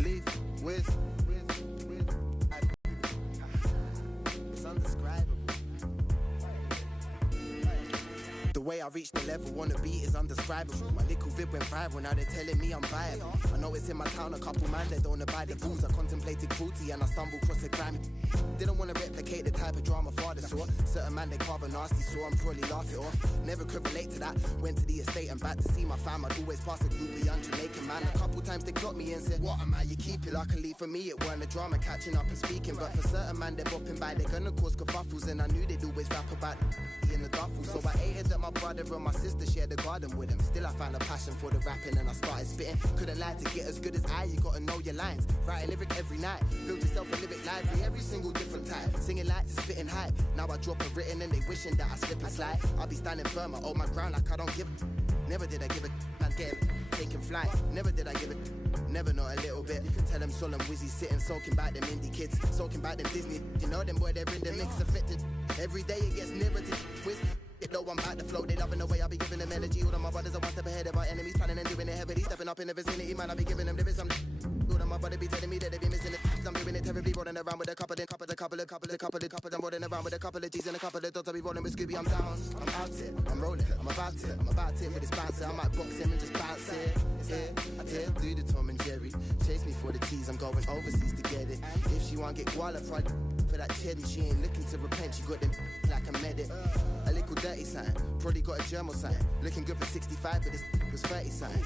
Leave with it's undescribable. The way I reached the level on the beat is undescribable. My little vid went viral, now they're telling me I'm viable. I know it's in my town, a couple man that don't abide the rules. I contemplated cruelty and I stumbled across a crime. Didn't want to replicate the type of drama father saw. Certain man they carve a nasty, so I'm probably laugh it off. Never could relate to that. Went to the estate and back to see my fam. I'd always pass a group of young Jamaican man. A couple times they clocked me and said, what am I? You keep it. Luckily for me, it weren't a drama catching up and speaking. But for certain man, they're bopping by, they're gonna cause kerfuffles. And I knew they'd always rap about in the duffel. So I hated that my brother and my sister shared the garden with him. Still I found a passion for the rapping and I started spitting. Couldn't lie to get as good as I, you gotta know your lines. Write a lyric every night, build yourself a lyric library, every single different type. Singing like to spitting hype. Now I drop a written and they wishing that I slip and slide. I'll be standing firm, I hold my ground like I don't give a. Never did I give a man get taking flight. Never did I give a. Never not a little bit. Tell them solemn Wizzy sitting soaking back them indie kids, soaking back them Disney. You know them boy, they're in the mix affected. Every day it gets nearer to whiz. It know I'm back to flow, they loving the way I be giving them energy. All of my brothers are one step ahead of our enemies, planning and doing it heavily. Stepping up in the vicinity, man, I be giving them lyrics. All of my brothers be telling me that they be missing it. I'm doing it terribly, rolling around with a couple of I'm rolling around with a couple of G's and a couple of dots. I be rolling with Scooby, I'm down, I'm out it, I'm rolling, I'm about it with this bouncer. I might box him and just bounce it. Yeah, do the Tom and Jerry. Chase me for the teas, I'm going overseas to get it. If she want get qualified for that cheddar, she ain't looking to repent. She got them like a medic. A little dirty sign, probably got a germal sign. Looking good for 65, but this was 30 sign.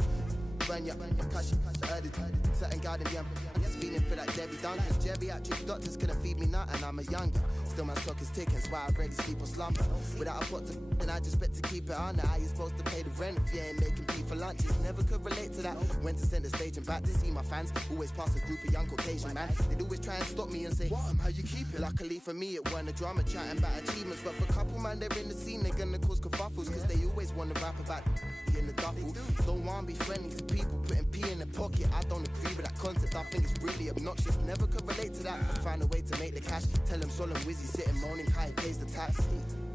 Burn your cash, early, certain garden, yeah. I'm just feeling for that Jerry Duncan. Geriatric doctors couldn't feed me nothing, I'm a younger. Still my stock is ticking, so I already sleep or slumber. Without a pot to then I just bet to keep it on. How you supposed to pay the rent if you ain't making pee for lunches? Never could relate to that. Went to center stage and back to see my fans. Always pass a group of young Caucasian man. They'd always try and stop me and say, what am how you keep it? Luckily for me, it weren't a drama chatting about achievements. But for a couple man, they're in the scene, they're gonna cause kerfuffles. Cause they always wanna rap about in the duffel. Don't wanna be friendly to people putting pee in the pocket. I don't agree with that concept, I think it's really obnoxious. Never could relate to that. Find a way to make the cash. Tell them solemn Wizzy sitting moaning how he pays the tax.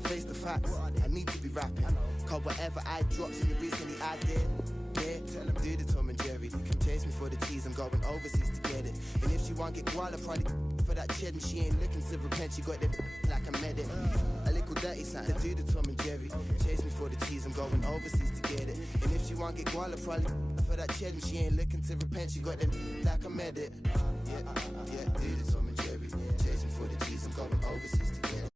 Face the facts, I need to be rapping. Cause whatever I drops in the recently I did. Yeah, tell them do the Tom and Jerry. You can chase me for the cheese, I'm going overseas to get it. And if she want get guala, probably for that cheddar, she ain't looking to repent. She got them like a medic. A little dirty sign, do the Tom and Jerry. Chase me for the cheese, I'm going overseas to get it. And if she want get guala, probably for that cheddar, she ain't looking to repent. She got them like a medic. Yeah, do the Tom and Jerry. Chase me for the cheese, I'm going overseas to get it.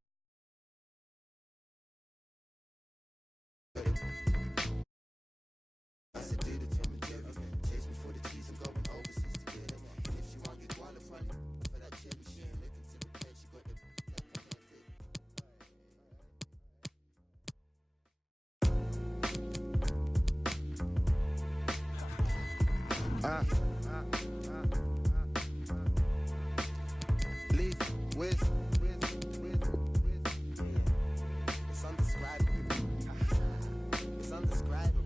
I said do the Tom and Jerry. Chase me for the cheese, I'm going overseas to get it. And if she want get guala, probably for that cheddar, she ain't looking to repent. She got them leave with it's undescribable. It's undescribable.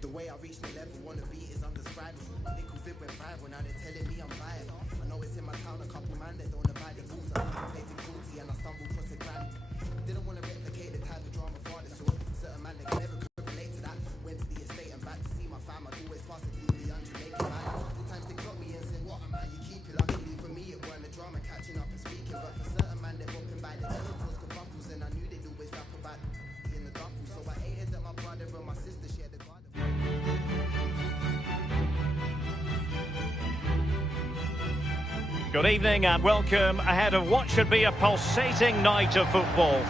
The way I reached the level on the beat is undescribable. Little vid went viral, now they're telling me I'm viable. I know it's in my town, a couple man that don't abide the rules. I contemplated cruelty and I stumbled across a crime. Didn't want to replicate the type of drama father saw. Certain man that never could relate to that. Went to the estate and back to see my fam. I'd always pass a group of young Jamaican man. A couple times they clocked me and said, what am I? You keep it. Luckily for me, it weren't a drama catching up and speaking. But for certain man, they're bopping by the chemicals, kerfuffles, and I knew they'd always rap about in the duffel. So I hated that my brother and my sister shared the garden. Good evening and welcome ahead of what should be a pulsating night of football.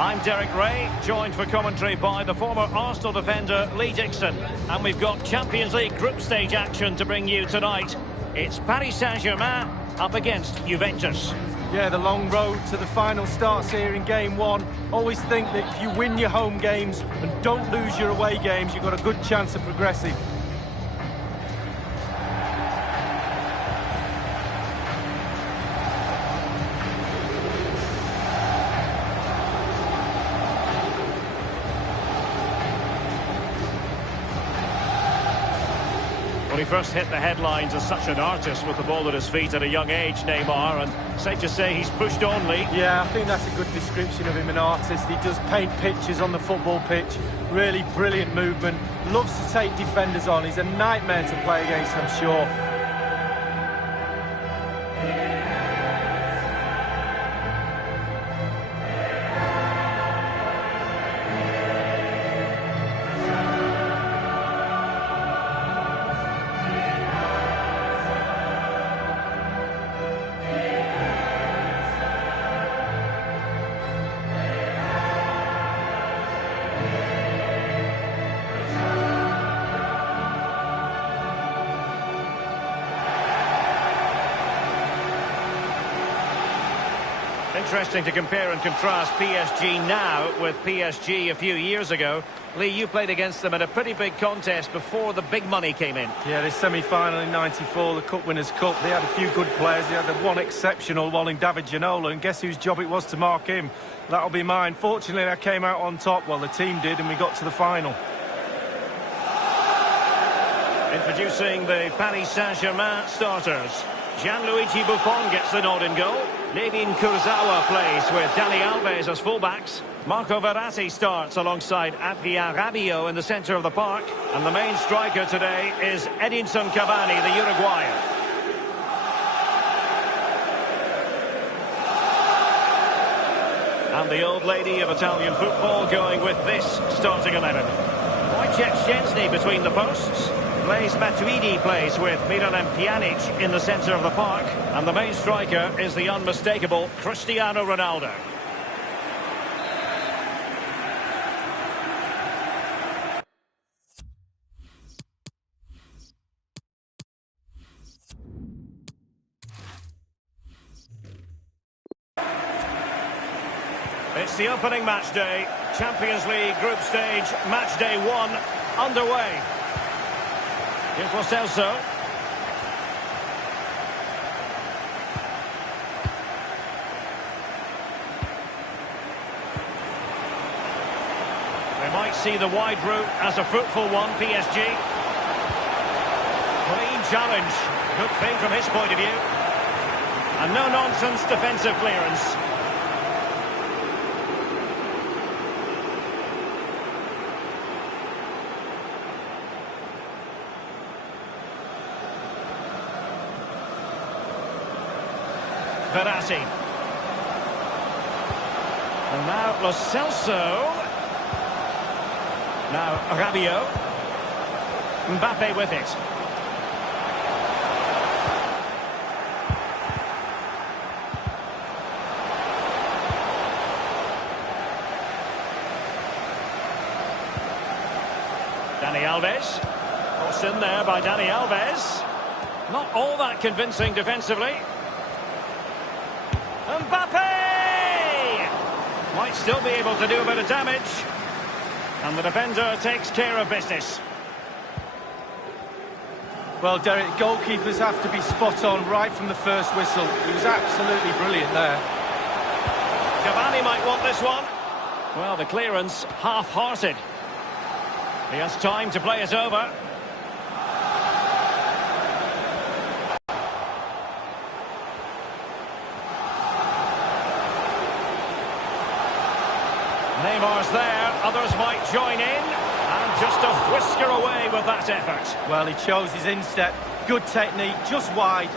I'm Derek Ray, joined for commentary by the former Arsenal defender Lee Dixon. And we've got Champions League group stage action to bring you tonight. It's Paris Saint-Germain up against Juventus. Yeah, the long road to the final starts here in game one. Always think that if you win your home games and don't lose your away games, you've got a good chance of progressing. Well, he first hit the headlines as such an artist with the ball at his feet at a young age, Neymar, and safe to say he's pushed on, Lee. Yeah, I think that's a good description of him, an artist. He does paint pictures on the football pitch. Really brilliant movement. Loves to take defenders on. He's a nightmare to play against, I'm sure. Interesting to compare and contrast PSG now with PSG a few years ago. Lee, you played against them in a pretty big contest before the big money came in. Yeah, this semi-final in '94, the Cup Winners' Cup, they had a few good players. They had the one exceptional one in David Ginola, and guess whose job it was to mark him? That'll be mine. Fortunately, I came out on top. Well, the team did, and we got to the final. Introducing the Paris Saint-Germain starters. Gianluigi Buffon gets the nod in goal. Ledin Kurzawa plays with Dani Alves as fullbacks. Marco Verratti starts alongside Adrien Rabiot in the centre of the park. And the main striker today is Edinson Cavani, the Uruguayan. And the old lady of Italian football going with this starting 11. Wojciech Szczęsny between the posts. Blaise Matuidi plays with Miralem Pjanic in the centre of the park. And the main striker is the unmistakable Cristiano Ronaldo. It's the opening match day. Champions League group stage, match day 1 underway. Here's Lo Celso. They might see the wide route as a fruitful one, PSG. Clean challenge. Good thing from his point of view. And no-nonsense defensive clearance. Verratti. And now Lo Celso. Now Rabiot. Mbappe with it. Dani Alves. Crossed in there by Dani Alves. Not all that convincing defensively. Mbappe! Might still be able to do a bit of damage. And the defender takes care of business. Well, Derek, goalkeepers have to be spot on right from the first whistle. He was absolutely brilliant there. Cavani might want this one. Well, the clearance half-hearted. He has time to play it over. Neymar's there, others might join in, and just a whisker away with that effort. Well, he chose his instep, good technique, just wide.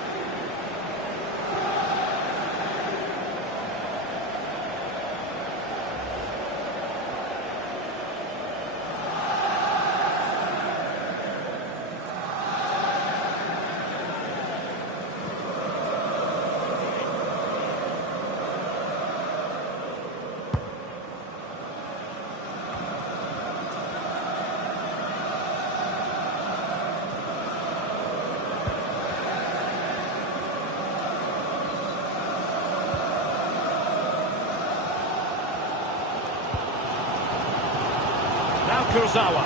Kurzawa.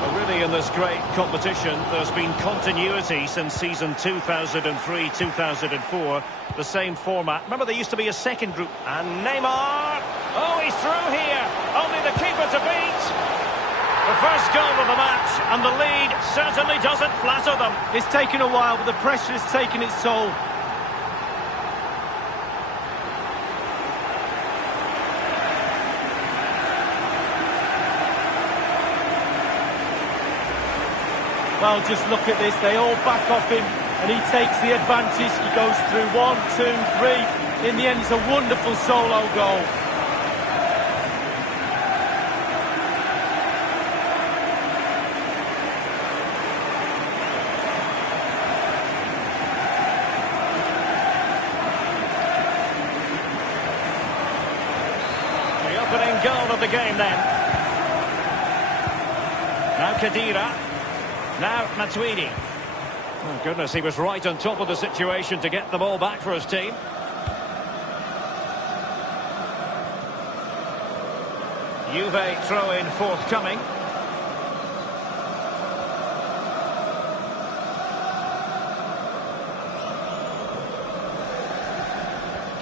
Well, really in this great competition there's been continuity since season 2003-2004. The same format. Remember there used to be a second group. And Neymar! Oh, he's through here! Only the keeper to beat! The first goal of the match, and the lead certainly doesn't flatter them. It's taken a while, but the pressure has taken its toll. Well, just look at this. They all back off him, and he takes the advantage. He goes through 1, 2, 3. In the end, it's a wonderful solo goal. The opening goal of the game then. Now Khedira. Now Matuidi. Oh goodness, he was right on top of the situation to get the ball back for his team. Juve throw-in forthcoming.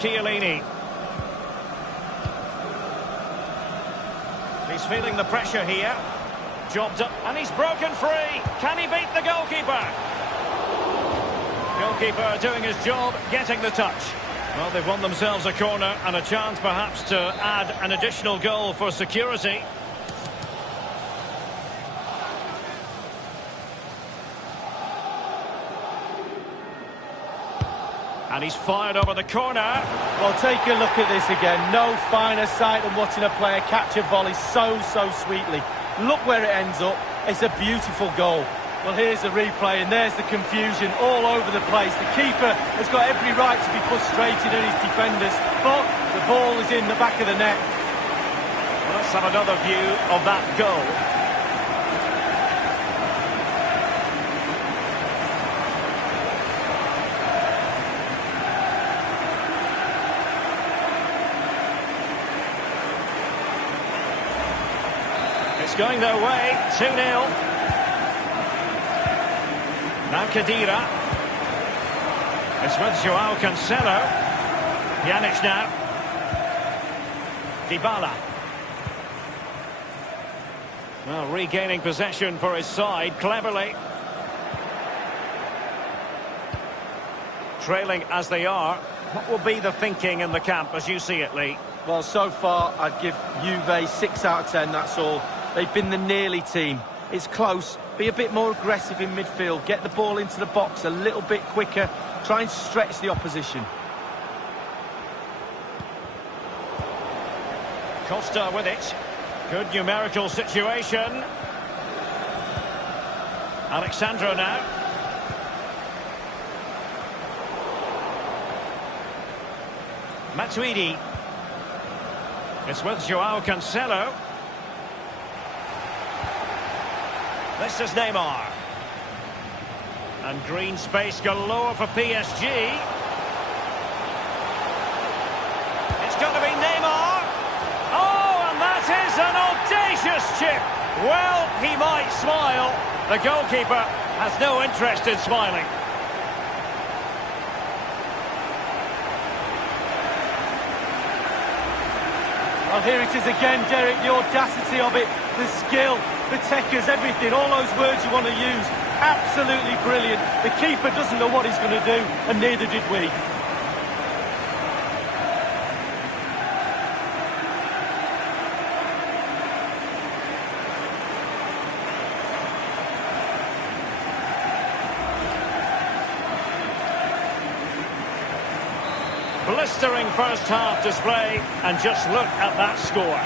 Chiellini. He's feeling the pressure here. Jobbed up, and he's broken free. Can he beat the goalkeeper? Goalkeeper doing his job, getting the touch. Well, they've won themselves a corner and a chance perhaps to add an additional goal for security. And he's fired over the corner. Well, take a look at this again. No finer sight than watching a player catch a volley so sweetly. Look where it ends up. It's a beautiful goal. Well, here's the replay, and there's the confusion all over the place. The keeper has got every right to be frustrated at his defenders, but the ball is in the back of the net. Well, let's have another view of that goal. It's going their way, 2-0. Now Khedira. It's with Joao Cancelo. Pjanic now. Dybala. Well, regaining possession for his side, cleverly. Trailing as they are. What will be the thinking in the camp as you see it, Lee? Well, so far, I'd give Juve 6 out of 10, that's all. They've been the nearly team. It's close. Be a bit more aggressive in midfield. Get the ball into the box a little bit quicker. Try and stretch the opposition. Costa with it. Good numerical situation. Alexandro now. Matuidi. It's with Joao Cancelo. This is Neymar. And green space galore for PSG. It's got to be Neymar. Oh, and that is an audacious chip. Well, he might smile. The goalkeeper has no interest in smiling. Well, here it is again, Derek, the audacity of it, the skill, the techers, everything, all those words you want to use. Absolutely brilliant. The keeper doesn't know what he's going to do, and neither did we. Blistering first half display, and just look at that score.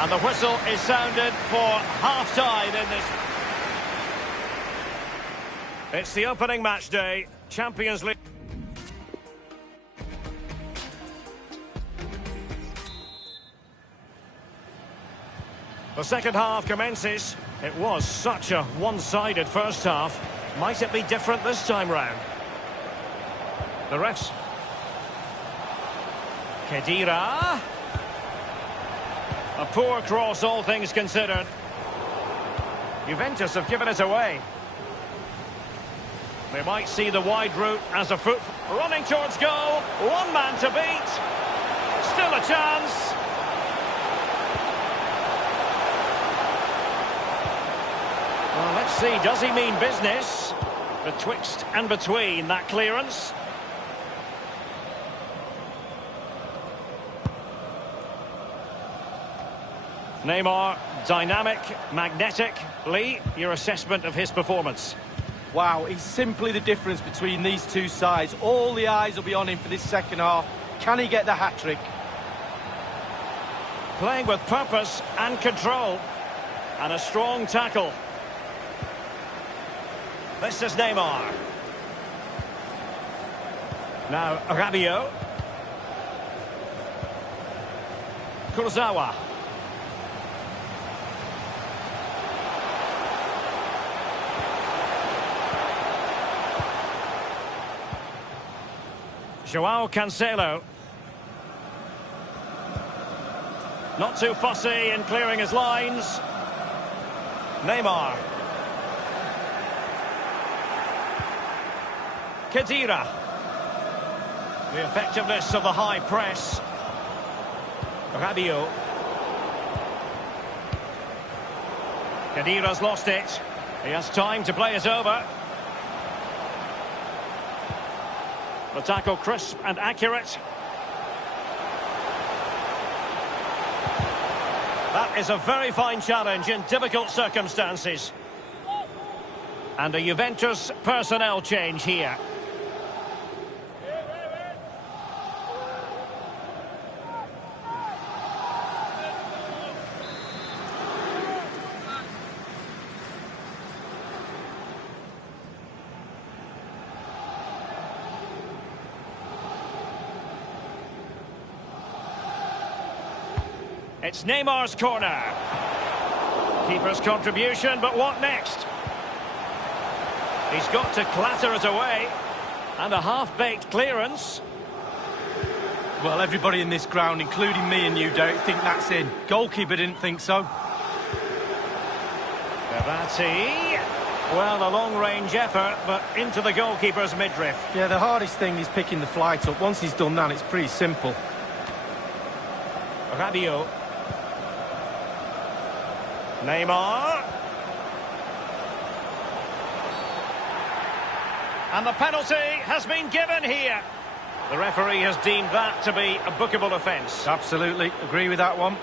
And the whistle is sounded for half-time in this. It's the opening match day, Champions League. The second half commences. It was such a one-sided first half. Might it be different this time round? The refs. Khedira. A poor cross, all things considered. Juventus have given it away. They might see the wide route as a foot. Running towards goal. One man to beat. Still a chance. Well, let's see. Does he mean business? Betwixt and between that clearance. Neymar, dynamic, magnetic. Lee, your assessment of his performance? Wow, he's simply the difference between these two sides. All the eyes will be on him for this second half. Can he get the hat-trick? Playing with purpose and control. And a strong tackle. This is Neymar. Now, Rabiot. Kurzawa. Joao Cancelo. Not too fussy in clearing his lines. Neymar. Khedira. The effectiveness of the high press. Rabiot. Khedira's lost it. He has time to play it over. The tackle crisp and accurate. That is a very fine challenge in difficult circumstances. And a Juventus personnel change here. It's Neymar's corner. Keeper's contribution, but what next? He's got to clatter it away. And a half-baked clearance. Well, everybody in this ground, including me and you, Derek, think that's in. Goalkeeper didn't think so. Verratti. Well, a long-range effort, but into the goalkeeper's midriff. Yeah, the hardest thing is picking the flight up. Once he's done that, it's pretty simple. Rabiot. Neymar. And the penalty has been given here. The referee has deemed that to be a bookable offence. Absolutely, agree with that one.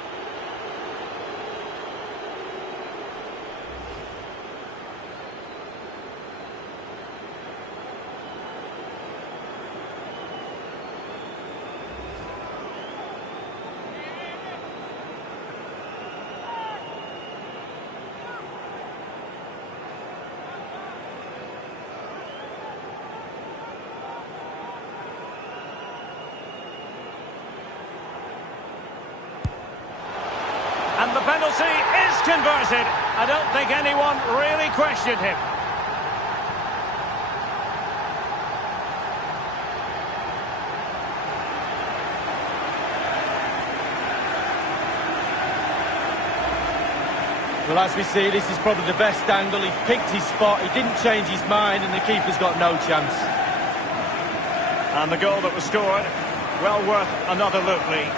And the penalty is converted. I don't think anyone really questioned him. Well, as we see, this is probably the best angle. He picked his spot, he didn't change his mind, and the keeper's got no chance. And the goal that was scored, well worth another look, Lee.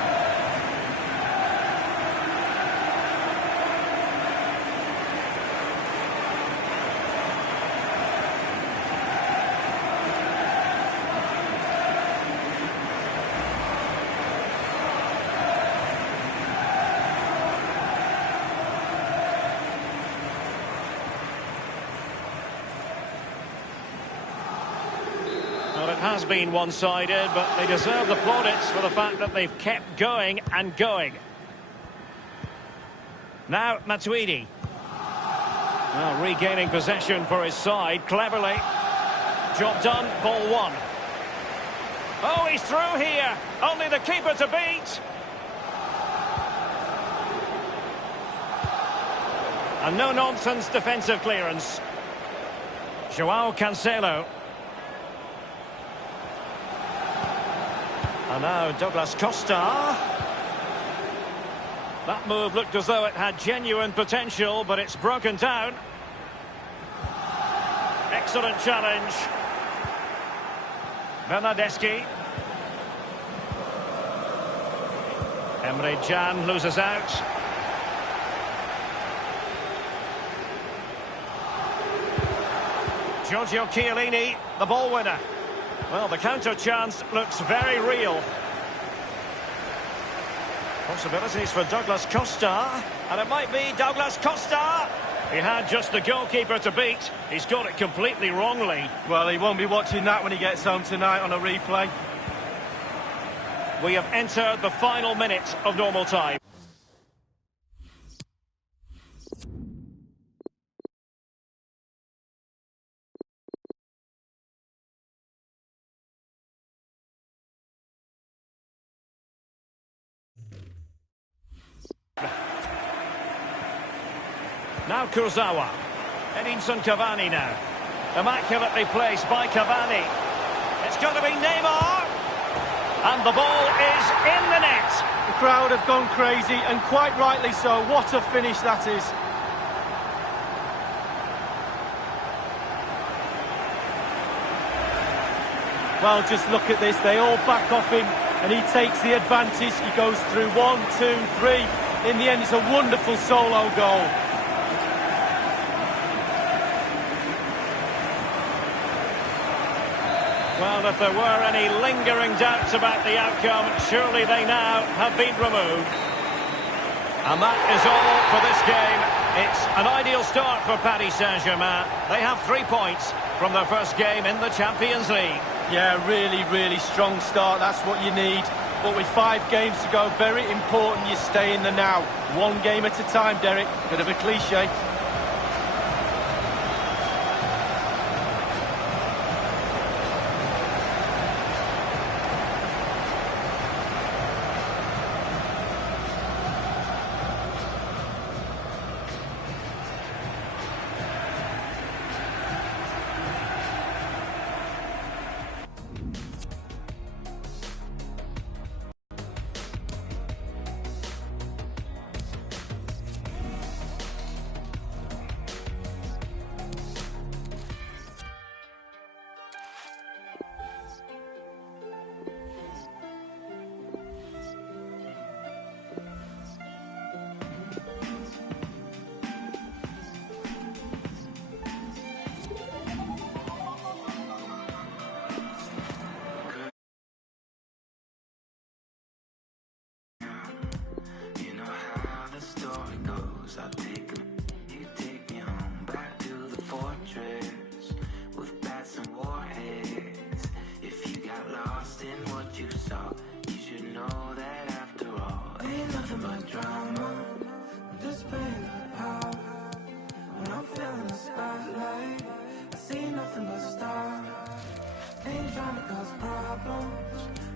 Well, it has been one-sided, but they deserve the plaudits for the fact that they've kept going and going. Now, Matuidi. Well, regaining possession for his side, cleverly. Job done, ball one. Oh, he's through here. Only the keeper to beat. A no-nonsense defensive clearance. Joao Cancelo. And now Douglas Costa. That move looked as though it had genuine potential, but it's broken down. Excellent challenge. Bernardeschi. Emre Can loses out. Giorgio Chiellini, the ball winner. Well, the counter chance looks very real. Possibilities for Douglas Costa, and it might be Douglas Costa. He had just the goalkeeper to beat. He's got it completely wrongly. Well, he won't be watching that when he gets home tonight on a replay. We have entered the final minute of normal time. Now Kurzawa. Edinson Cavani now. Immaculately placed by Cavani. It's got to be Neymar. And the ball is in the net. The crowd have gone crazy, and quite rightly so. What a finish that is. Well, just look at this. They all back off him, and he takes the advantage. He goes through 1, 2, 3. In the end, it's a wonderful solo goal. Well, if there were any lingering doubts about the outcome, surely they now have been removed. And that is all for this game. It's an ideal start for Paris Saint-Germain. They have 3 points from their first game in the Champions League. Yeah, really strong start. That's what you need. But with 5 games to go, very important you stay in the now. 1 game at a time, Derek. Bit of a cliche.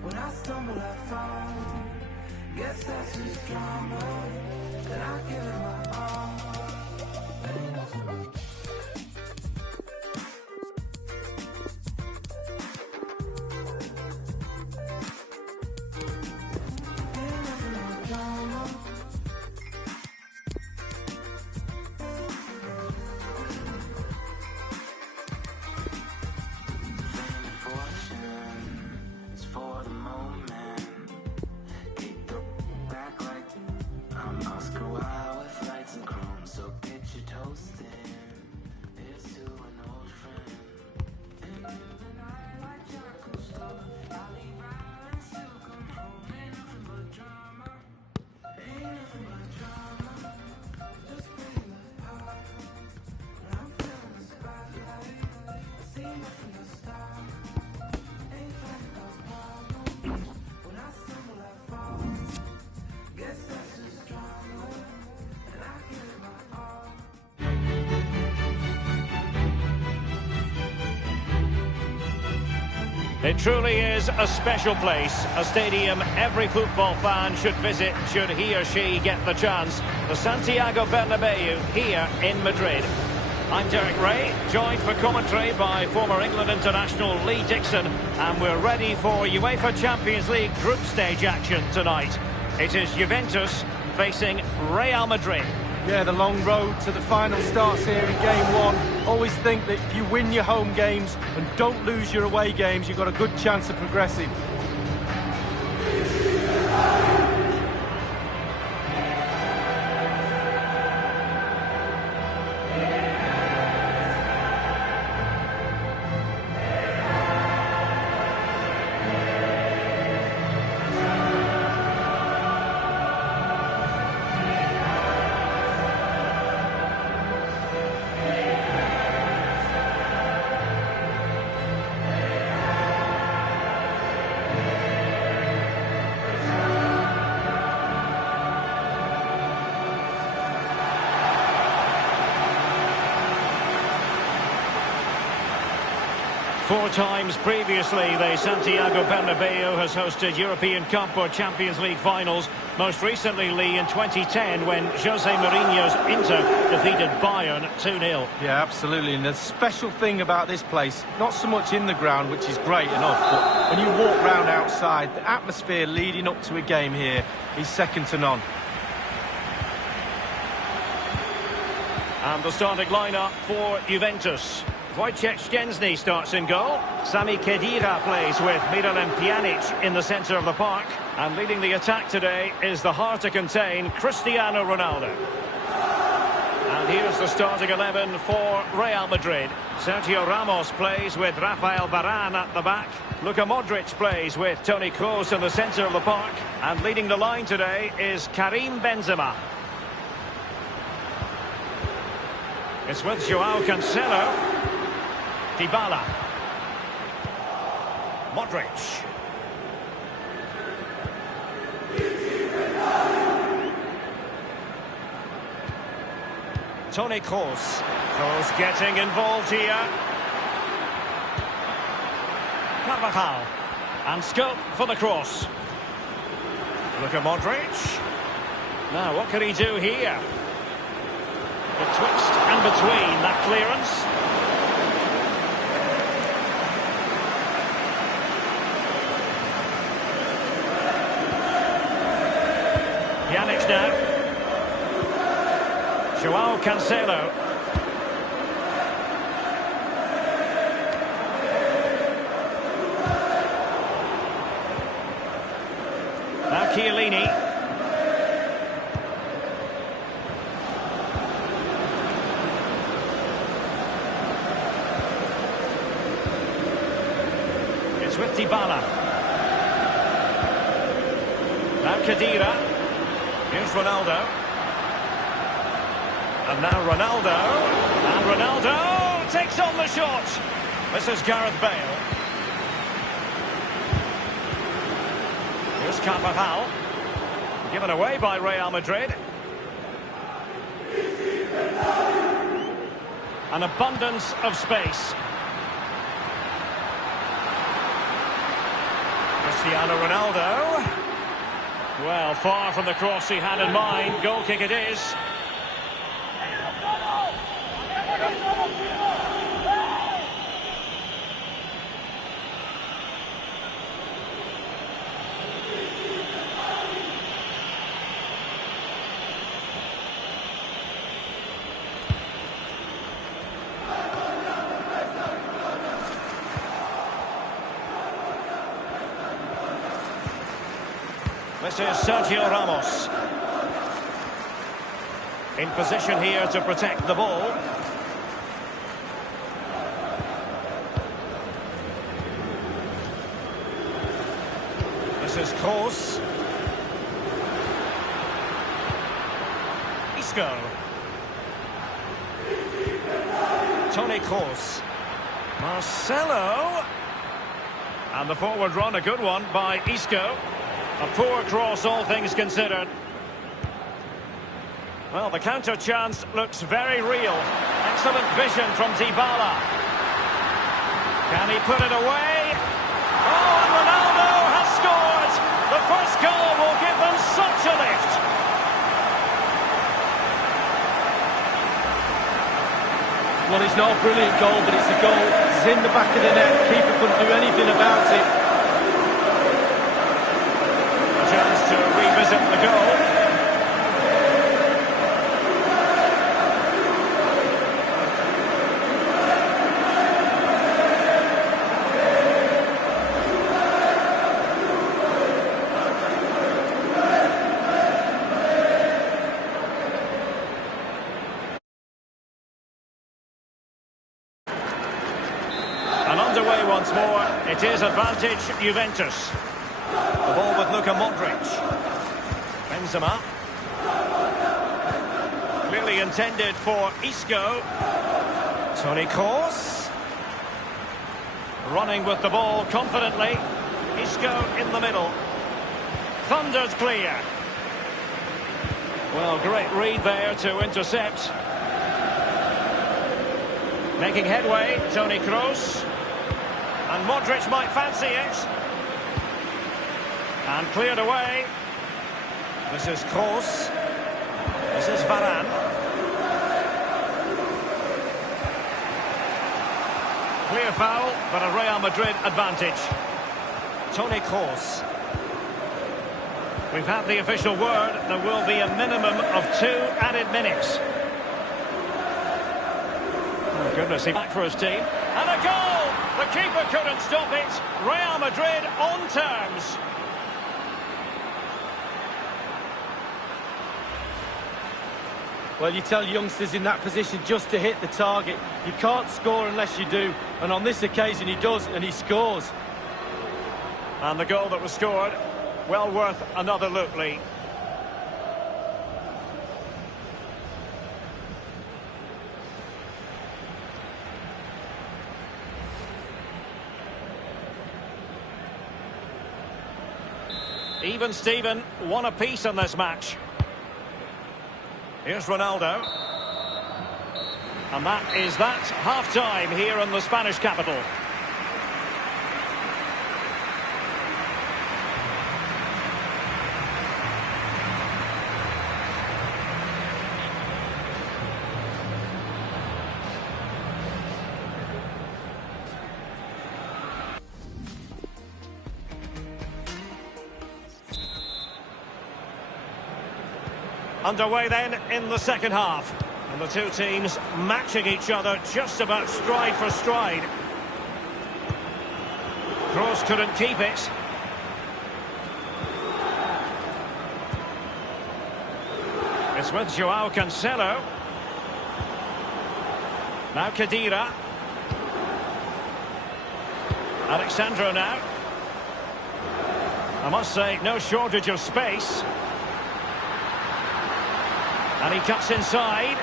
When I stumble, I fall. Guess that's just drama. Then I give it my all. Ain't nothing but It truly is a special place, a stadium every football fan should visit should he or she get the chance. The Santiago Bernabeu here in Madrid. I'm Derek Ray, joined for commentary by former England international Lee Dixon, and we're ready for UEFA Champions League group stage action tonight. It is Juventus facing Real Madrid. Yeah, the long road to the final starts here in game one. Always think that if you win your home games and don't lose your away games, you've got a good chance of progressing. Four times previously, the Santiago Bernabeu has hosted European Cup or Champions League finals. Most recently, Lee, in 2010, when Jose Mourinho's Inter defeated Bayern 2-0. Yeah, absolutely. And the special thing about this place, not so much in the ground, which is great enough, but when you walk round outside, the atmosphere leading up to a game here is second to none. And the starting lineup for Juventus. Wojciech Szczęsny starts in goal. Sami Khedira plays with Miralem Pjanic in the centre of the park. And leading the attack today is the hard to contain Cristiano Ronaldo. And here's the starting 11 for Real Madrid. Sergio Ramos plays with Rafael Varane at the back. Luka Modric plays with Toni Kroos in the centre of the park. And leading the line today is Karim Benzema. It's with Joao Cancelo. Dybala. Modric. Toni Kroos. Kroos getting involved here. Carvajal. And scope for the cross. Look at Modric. Now, what can he do here? Betwixt and between that clearance. Pjanic now. Joao Cancelo. Now Chiellini. It's with Dybala. Now Khedira. Here's Ronaldo. And now Ronaldo. And Ronaldo takes on the shot. This is Gareth Bale. Here's Carvajal. Given away by Real Madrid. An abundance of space. Cristiano Ronaldo. Well, far from the cross he had in mind. Goal kick it is. This is Sergio Ramos. In position here to protect the ball. This is Kroos. Isco. Toni Kroos. Marcelo. And the forward run, a good one by Isco. A poor cross, all things considered. Well, the counter chance looks very real. Excellent vision from Dybala. Can he put it away? Oh, and Ronaldo has scored! The first goal will give them such a lift. Well, it's not a brilliant goal, but it's a goal. It's in the back of the net. Keeper couldn't do anything about it. To revisit the goal. Underway once more. It is advantage Juventus. The ball with Luka Modric. Benzema. Clearly intended for Isco. Toni Kroos. Running with the ball confidently. Isco in the middle. Thunders clear. Well, great read there to intercept. Making headway, Toni Kroos. And Modric might fancy it. And cleared away. This is Kroos. This is Varane. Clear foul, but a Real Madrid advantage. Toni Kroos. We've had the official word. There will be a minimum of 2 added minutes. Oh, goodness, he's back for his team. And a goal! The keeper couldn't stop it. Real Madrid on terms. Well, you tell youngsters in that position just to hit the target. You can't score unless you do. And on this occasion he does, and he scores. And the goal that was scored, well worth another look, Lee. Even Steven, one apiece in this match. Here's Ronaldo. And that is half-time here in the Spanish capital. Underway then in the second half. And the two teams matching each other just about stride for stride. Kroos couldn't keep it. It's with Joao Cancelo. Now Khedira. Alexandro now. I must say, no shortage of space. And he cuts inside.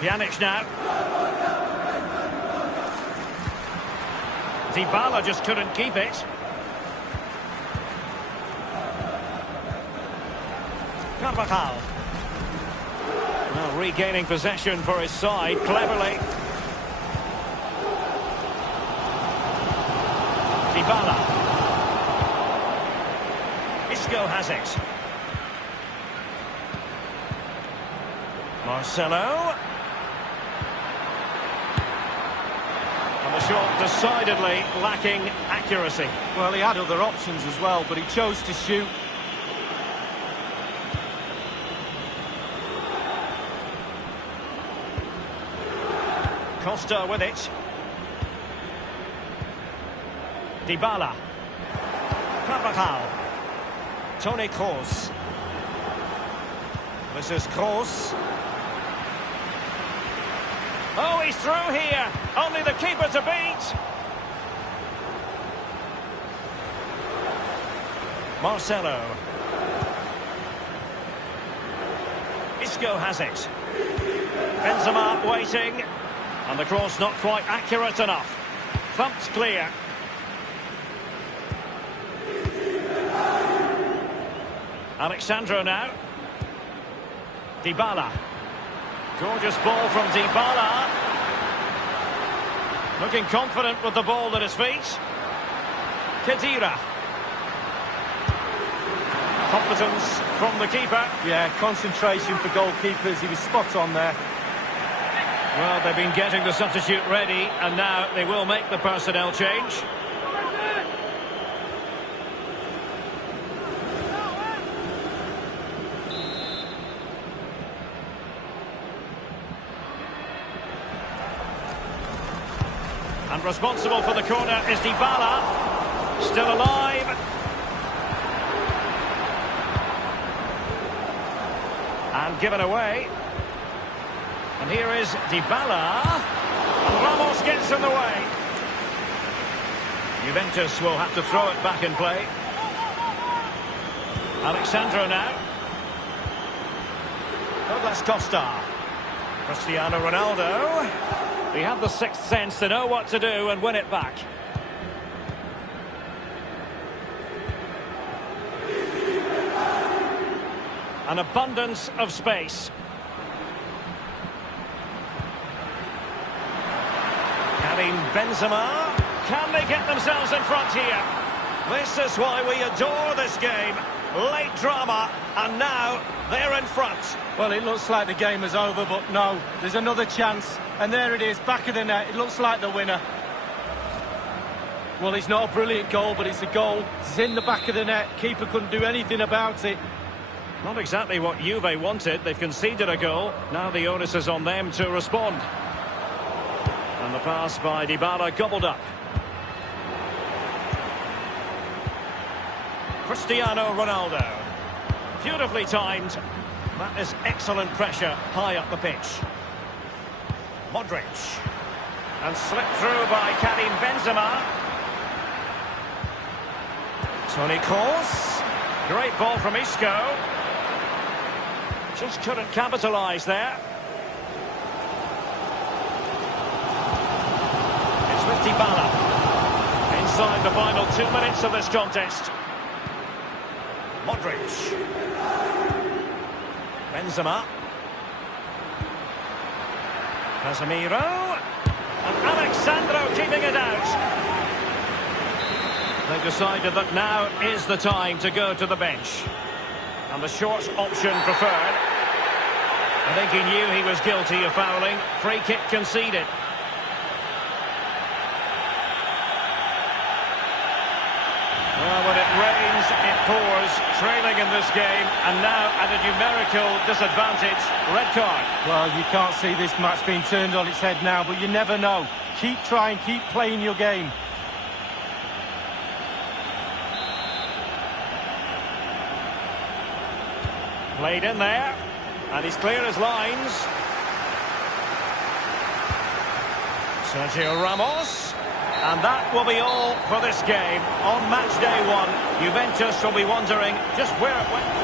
Pjanic now. Dybala just couldn't keep it. Carvajal. Well, regaining possession for his side cleverly. Dybala. Isco has it. Marcelo. And the shot decidedly lacking accuracy. Well, he had other options as well, but he chose to shoot. Costa with it. Dybala. Carvajal. Toni Kroos. This is Kroos. Oh, he's through here. Only the keeper to beat. Marcelo. Isco has it. Benzema waiting. And the cross not quite accurate enough. Thumped clear. Alexandro now. Dybala. Gorgeous ball from Dybala. Looking confident with the ball at his feet. Khedira. Competence from the keeper. Yeah, concentration for goalkeepers. He was spot on there. Well, they've been getting the substitute ready, and now they will make the personnel change. And responsible for the corner is Dybala. Still alive. And given away. And here is Dybala. And Ramos gets in the way. Juventus will have to throw it back in play. Alexandro now. Douglas Costa. Cristiano Ronaldo. He had the sixth sense to know what to do and win it back. An abundance of space. Karim Benzema. Can they get themselves in front here? This is why we adore this game. Late drama, and now they're in front. Well, it looks like the game is over, but no, there's another chance. And there it is, back of the net. It looks like the winner. Well, it's not a brilliant goal, but it's a goal. It's in the back of the net. Keeper couldn't do anything about it. Not exactly what Juve wanted. They've conceded a goal. Now the onus is on them to respond. And the pass by Dybala gobbled up. Cristiano Ronaldo. Beautifully timed. That is excellent pressure high up the pitch. Modric. And slipped through by Karim Benzema. Toni Kroos. Great ball from Isco. Just couldn't capitalise there. It's with Dybala. Inside the final 2 minutes of this contest. Modric. Benzema. Casemiro. And Alexandro keeping it out. They've decided that now is the time to go to the bench. And the short option preferred. I think he knew he was guilty of fouling. Free kick conceded. Well, when it rains, it pours. Trailing in this game, and now at a numerical disadvantage. Red card. Well, you can't see this match being turned on its head now, but you never know. Keep trying, keep playing your game. Played in there, and he's clear as lines. Sergio Ramos. And that will be all for this game. On match day one, Juventus will be wondering just where it went.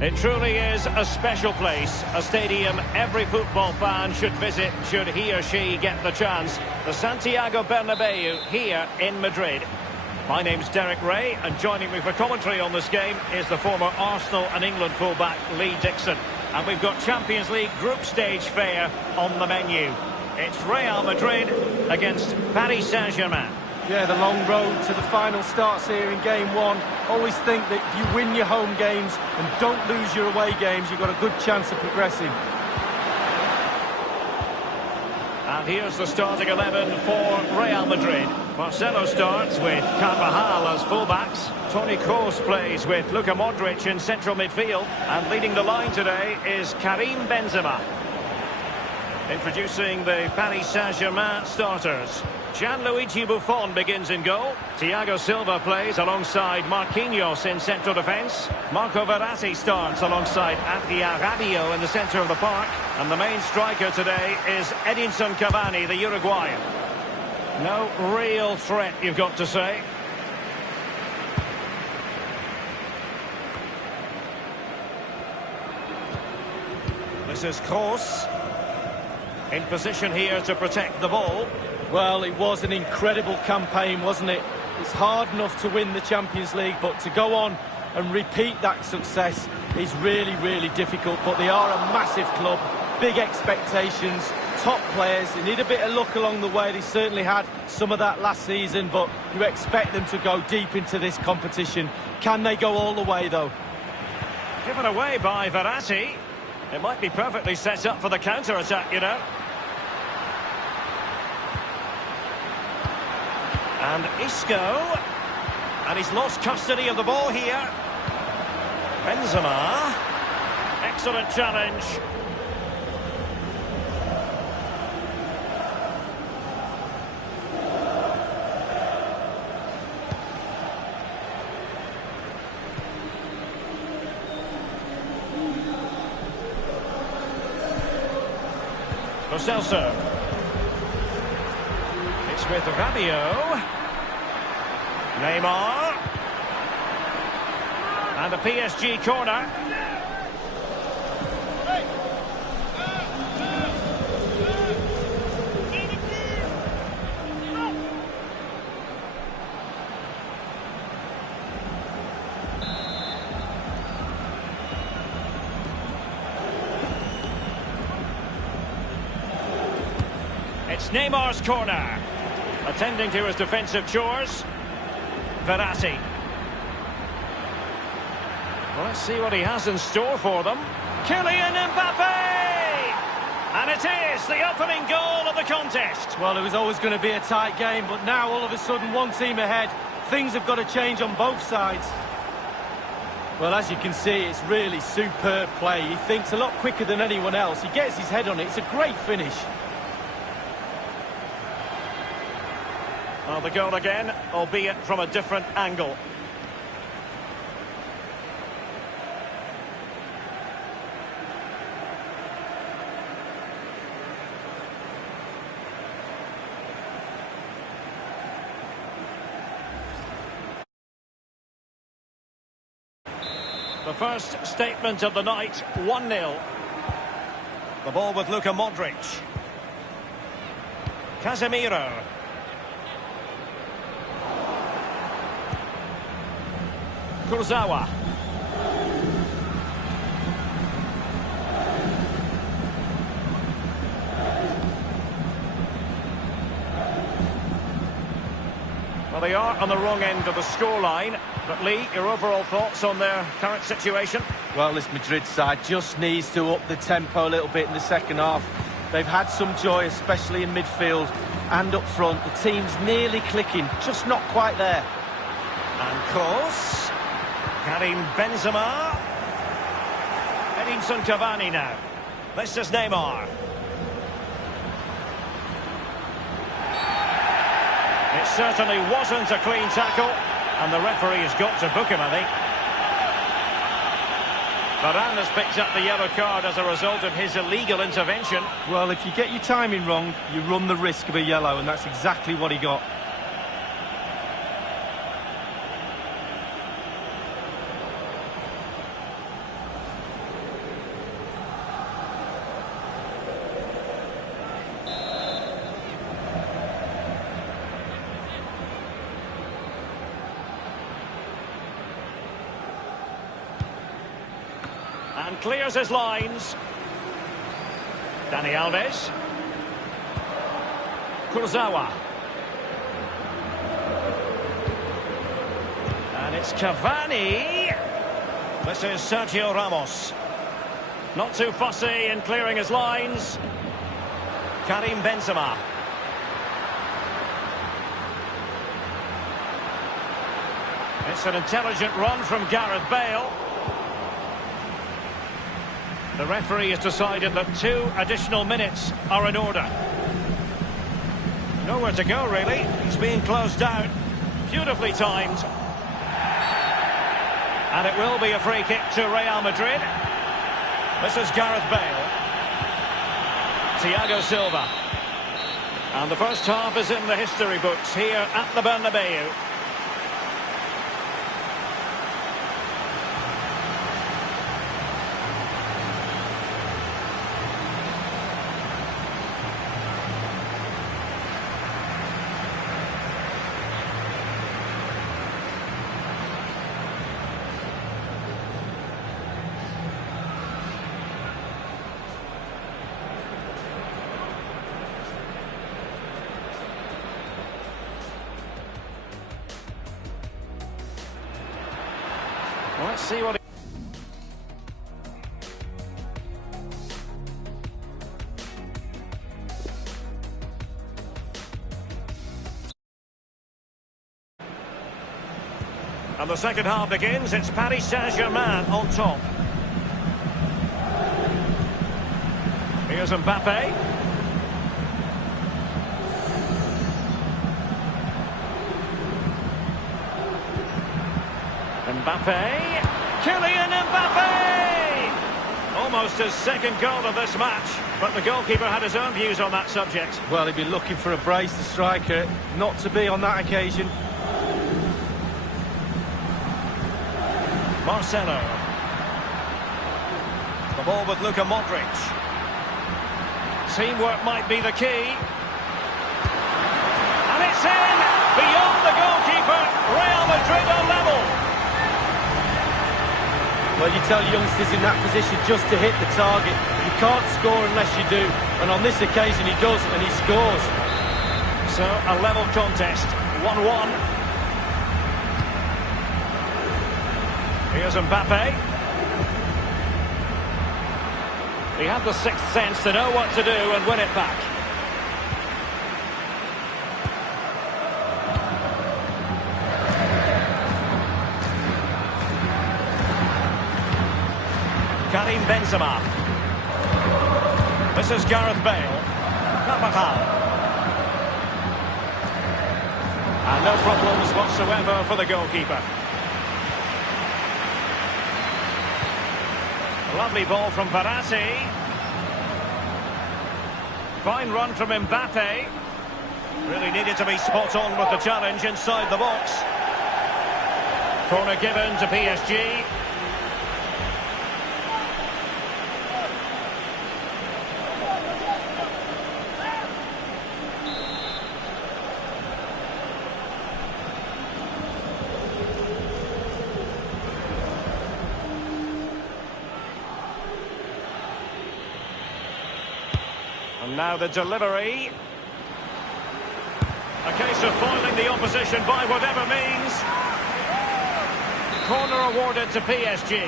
It truly is a special place, a stadium every football fan should visit should he or she get the chance. The Santiago Bernabeu here in Madrid. My name's Derek Ray, and joining me for commentary on this game is the former Arsenal and England fullback Lee Dixon. And we've got Champions League group stage fare on the menu. It's Real Madrid against Paris Saint-Germain. Yeah, the long road to the final starts here in game one. Always think that if you win your home games and don't lose your away games, you've got a good chance of progressing. And here's the starting 11 for Real Madrid. Marcelo starts with Carvajal as fullbacks. Toni Kroos plays with Luka Modric in central midfield. And leading the line today is Karim Benzema. Introducing the Paris Saint-Germain starters. Gianluigi Buffon begins in goal. Thiago Silva plays alongside Marquinhos in central defence. Marco Verratti starts alongside Adrien Rabiot in the centre of the park. And the main striker today is Edinson Cavani, the Uruguayan. No real threat, you've got to say. This is Kroos. In position here to protect the ball. Well, it was an incredible campaign, wasn't it? It's hard enough to win the Champions League, but to go on and repeat that success is really, really difficult. But they are a massive club, big expectations, top players. They need a bit of luck along the way. They certainly had some of that last season, but you expect them to go deep into this competition. Can they go all the way, though? Given away by Verratti. It might be perfectly set up for the counter-attack, you know. And Isco, and he's lost custody of the ball here. Benzema, excellent challenge. Lo Celso. It's with Rabiot. Neymar. And a PSG corner. It's Neymar's corner. Attending to his defensive chores. Verratti. Well, let's see what he has in store for them. Kylian Mbappe! And it is the opening goal of the contest. Well, it was always going to be a tight game, but now all of a sudden one team ahead. Things have got to change on both sides. Well, as you can see, it's really superb play. He thinks a lot quicker than anyone else. He gets his head on it. It's a great finish. Well, the goal again, albeit from a different angle. The first statement of the night, 1-0. The ball with Luka Modric. Casemiro. Kurzawa. Well, they are on the wrong end of the scoreline. But Lee, your overall thoughts on their current situation? Well, this Madrid side just needs to up the tempo a little bit in the second half. They've had some joy, especially in midfield and up front. The team's nearly clicking, just not quite there. And Kroos. Karim Benzema. Edinson Cavani now. This is Neymar. It certainly wasn't a clean tackle, and the referee has got to book him, I think. Varane has picked up the yellow card as a result of his illegal intervention. Well, if you get your timing wrong, you run the risk of a yellow, and that's exactly what he got. And clears his lines. Dani Alves. Kurzawa. And it's Cavani. This is Sergio Ramos. Not too fussy in clearing his lines. Karim Benzema. It's an intelligent run from Gareth Bale. The referee has decided that 2 additional minutes are in order. Nowhere to go, really. He's being closed down. Beautifully timed. And it will be a free kick to Real Madrid. This is Gareth Bale. Thiago Silva. And the first half is in the history books here at the Bernabeu. Let's see what And the second half begins. It's Paris Saint-Germain on top. Here's Mbappe. Mbappe. Kylian Mbappe! Almost his second goal of this match, but the goalkeeper had his own views on that subject. Well, he'd be looking for a brace, the striker, not to be on that occasion. Marcelo. The ball with Luka Modric. Teamwork might be the key. And it's in! Beyond the goalkeeper, Real Madrid are level. Well, you tell youngsters in that position just to hit the target. You can't score unless you do. And on this occasion he does, and he scores. So, a level contest. 1-1. Here's Mbappe. He had the sixth sense to know what to do and win it back. Karim Benzema. This is Gareth Bale. Carvajal. And no problems whatsoever for the goalkeeper. Lovely ball from Verratti. Fine run from Mbappe. Really needed to be spot on with the challenge inside the box. Corner given to PSG. And now the delivery. A case of foiling the opposition by whatever means. Corner awarded to PSG.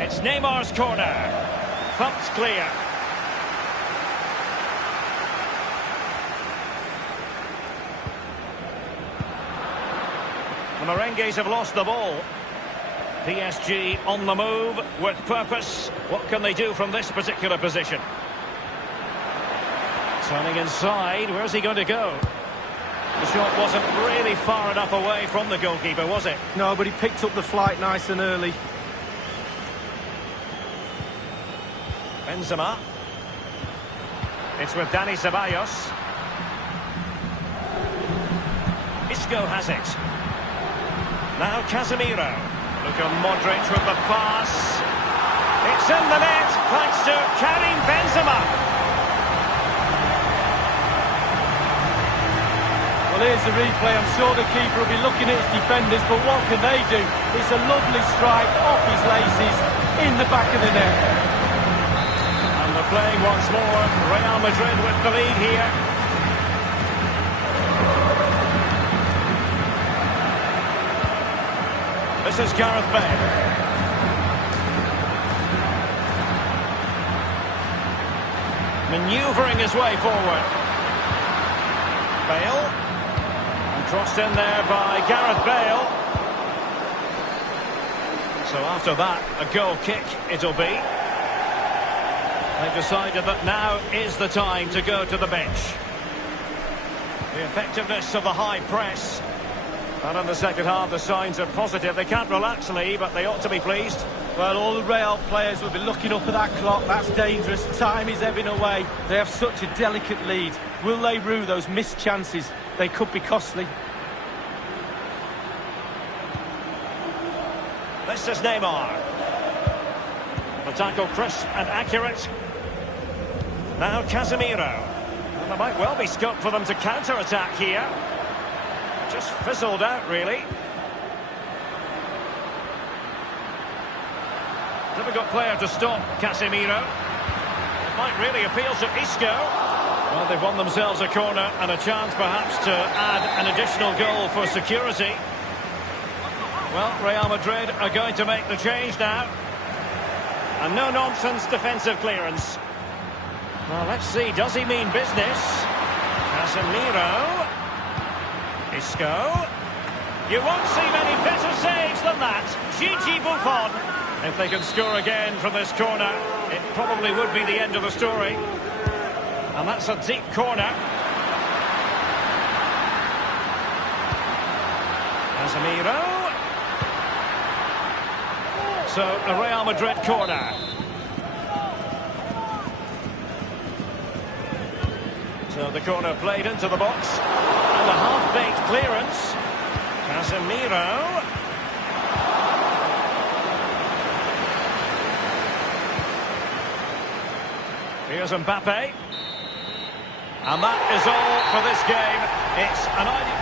It's Neymar's corner. Thumped clear. The Merengues have lost the ball. PSG on the move with purpose. What can they do from this particular position? Turning inside, where's he going to go? The shot wasn't really far enough away from the goalkeeper, was it? No, but he picked up the flight nice and early. Benzema. It's with Dani Ceballos. Isco has it. Now Casemiro. Luka Modric with the pass. It's in the net thanks to Karim Benzema. Well, Well, here's the replay. I'm sure the keeper will be looking at his defenders, but what can they do? It's a lovely strike off his laces in the back of the net. And they're playing once more. Real Madrid with the lead here. This is Gareth Bale. Manoeuvring his way forward. Bale. And crossed in there by Gareth Bale. So after that, a goal kick it'll be. They've decided that now is the time to go to the bench. The effectiveness of the high press. And in the second half, the signs are positive. They can't relax, Lee, but they ought to be pleased. Well, all the Real players will be looking up at that clock. That's dangerous. Time is ebbing away. They have such a delicate lead. Will they rue those missed chances? They could be costly. This is Neymar. The tackle crisp and accurate. Now Casemiro. Well, there might well be scope for them to counter-attack here. Just fizzled out, really. Difficult player to stop, Casemiro. It might really appeal to Isco. Well, they've won themselves a corner and a chance perhaps to add an additional goal for security. Well, Real Madrid are going to make the change now. And no-nonsense defensive clearance. Well, let's see, does he mean business? Casemiro. Isco. You won't see many better saves than that. Gigi Buffon. If they can score again from this corner, it probably would be the end of the story. And that's a deep corner. Casemiro. So, a Real Madrid corner. So the corner played into the box. And a half-baked clearance. Casemiro. Here's Mbappe. And that is all for this game. It's an ideal...